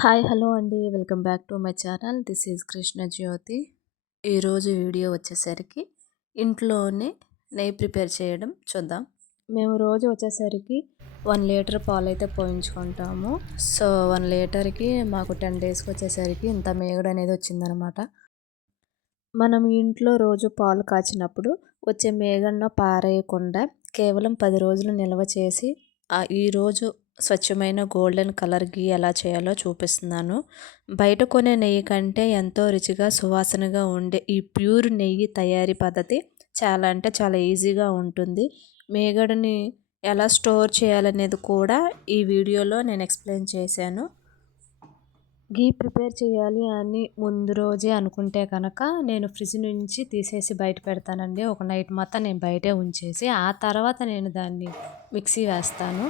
Hi hello అండి. Welcome back to my channel. This is Krishna Jyothi. ఈరోజు video వచ్చేసరికి ఇంట్లోనే నెయ్యి ప్రిపేర్ చేయడం చూద్దాం. మేము రోజు వచ్చేసరికి 1 లీటర్ పాలు అయితే పోయించుకుంటాము. సో 1 లీటర్కి మాకు 10 డేస్కి వచ్చేసరికి ఇంత మేగడ అనేది వచ్చిందనమాట. మనం ఇంట్లో రోజు పాలు కాచినప్పుడు వచ్చే మేగడను పారేయకుండా కేవలం 10 రోజులు నిల్వ చేసి ఈరోజు స్వచ్ఛమైన గోల్డెన్ కలర్ గీ ఎలా చేయాలో చూపిస్తున్నాను. బయట కొనే నెయ్యి కంటే ఎంతో రుచిగా సువాసనగా ఉండే ఈ ప్యూర్ నెయ్యి తయారీ పద్ధతి చాలా అంటే చాలా ఈజీగా ఉంటుంది. మేగడని ఎలా స్టోర్ చేయాలనేది కూడా ఈ వీడియోలో నేను ఎక్స్ప్లెయిన్ చేశాను. గీ ప్రిపేర్ చేయాలి అని ముందు రోజే అనుకుంటే కనుక నేను ఫ్రిడ్జ్ నుంచి తీసేసి బయట పెడతానండి. ఒక నైట్ మొత్తం నేను బయటే ఉంచేసి ఆ తర్వాత నేను దాన్ని మిక్సీ వేస్తాను.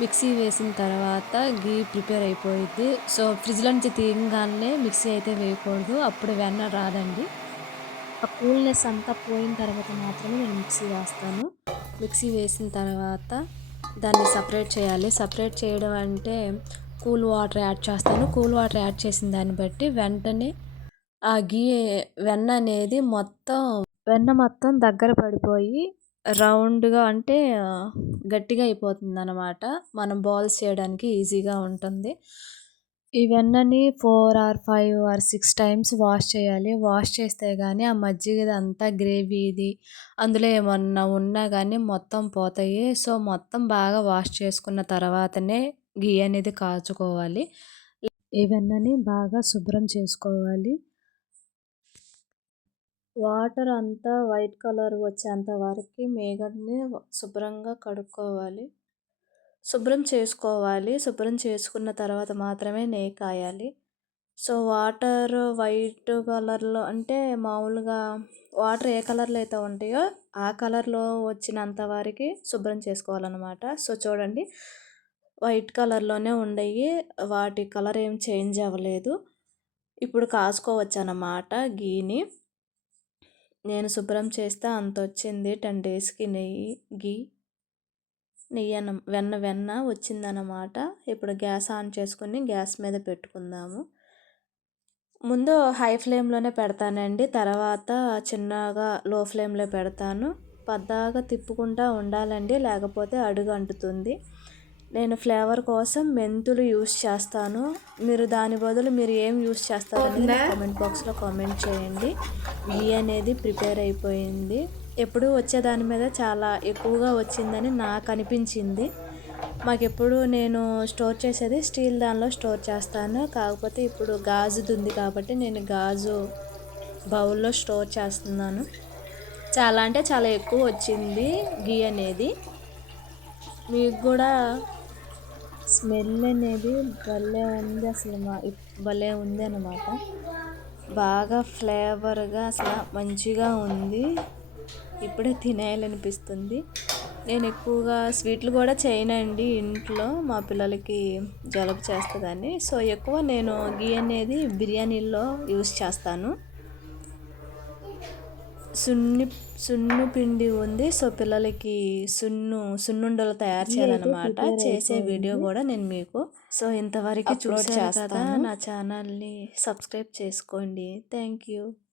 మిక్సీ వేసిన తర్వాత గీ ప్రిపేర్ అయిపోయింది. సో ఫ్రిడ్జ్లో నుంచి తీయగానే మిక్సీ అయితే వేయకూడదు, అప్పుడు వెన్న రాదండి. ఆ కూల్నెస్ అంతా పోయిన తర్వాత మాత్రమే నేను మిక్సీ వేస్తాను. మిక్సీ వేసిన తర్వాత దాన్ని సపరేట్ చేయాలి. సపరేట్ చేయడం అంటే కూల్ వాటర్ యాడ్ చేస్తాను. కూల్ వాటర్ యాడ్ చేసిన దాన్ని బట్టి వెంటనే ఆ వెన్న అనేది వెన్న మొత్తం దగ్గర పడిపోయి రౌండ్గా అంటే గట్టిగా అయిపోతుంది అన్నమాట. మనం బాల్స్ చేయడానికి ఈజీగా ఉంటుంది. ఈ వెన్నని 4 or 5 or 6 టైమ్స్ వాష్ చేయాలి. వాష్ చేస్తే కానీ ఆ మజ్జిగదంతా గ్రేవీది అందులో ఏమన్నా ఉన్నా కానీ మొత్తం పోతాయి. సో మొత్తం బాగా వాష్ చేసుకున్న తర్వాతనే గీ అనేది కాచుకోవాలి. ఈ వెన్నని బాగా శుభ్రం చేసుకోవాలి. వాటర్ అంతా వైట్ కలర్ వచ్చేంత వరకు మేగడని శుభ్రంగా కడుక్కోవాలి, శుభ్రం చేసుకోవాలి. శుభ్రం చేసుకున్న తర్వాత మాత్రమే నెయ్యి కాయాలి. సో వాటర్ వైట్ కలర్లో అంటే మామూలుగా వాటర్ ఏ కలర్లో అయితే ఉంటాయో ఆ కలర్లో వచ్చినంత వరకు శుభ్రం చేసుకోవాలన్నమాట. సో చూడండి, వైట్ కలర్లోనే ఉండయి, వాటి కలర్ ఏం చేంజ్ అవ్వలేదు. ఇప్పుడు కాసుకోవచ్చు అన్నమాట గీని. నేను శుభ్రం చేస్తే అంత వచ్చింది. 10 డేస్కి వెన్న వచ్చిందన్నమాట. ఇప్పుడు గ్యాస్ ఆన్ చేసుకుని గ్యాస్ మీద పెట్టుకుందాము. ముందు హై ఫ్లేమ్లోనే పెడతానండి, తర్వాత చిన్నగా లో ఫ్లేమ్లో పెడతాను. పద్దాగా తిప్పుకుంటూ ఉండాలండి, లేకపోతే అడుగు అంటుతుంది. నేను ఫ్లేవర్ కోసం మెంతులు యూస్ చేస్తాను. మీరు దాని బదులు మీరు ఏం యూస్ చేస్తారనేది కామెంట్ బాక్స్లో కామెంట్ చేయండి. గీ అనేది ప్రిపేర్ అయిపోయింది. ఎప్పుడు వచ్చే దాని మీద చాలా ఎక్కువగా వచ్చిందని నాకు అనిపించింది. మాకెప్పుడు నేను స్టోర్ చేసేది స్టీల్ దానిలో స్టోర్ చేస్తాను. కాకపోతే ఇప్పుడు గాజుది ఉంది కాబట్టి నేను గాజు బౌల్లో స్టోర్ చేస్తున్నాను. చాలా అంటే చాలా ఎక్కువ వచ్చింది గీ అనేది. మీకు కూడా స్మెల్ అనేది భలే ఉంది, అసలు భలే ఉంది అన్నమాట. బాగా ఫ్లేవర్గా అసలు మంచిగా ఉంది. ఇప్పుడే తినేయాలనిపిస్తుంది. నేను ఎక్కువగా స్వీట్లు కూడా చేయనండి ఇంట్లో, మా పిల్లలకి జలుబు చేస్తుందని. సో ఎక్కువ నేను గీ అనేది బిర్యానీల్లో యూస్ చేస్తాను. సున్ను పిండి ఉంది. సో పిల్లలకి సున్నుండలు తయారు చేయాలన్నమాట. చేసే వీడియో కూడా నేను మీకు ఇంతవరకు చూసాను కదా. నా ఛానల్ని సబ్స్క్రైబ్ చేసుకోండి. Thank you.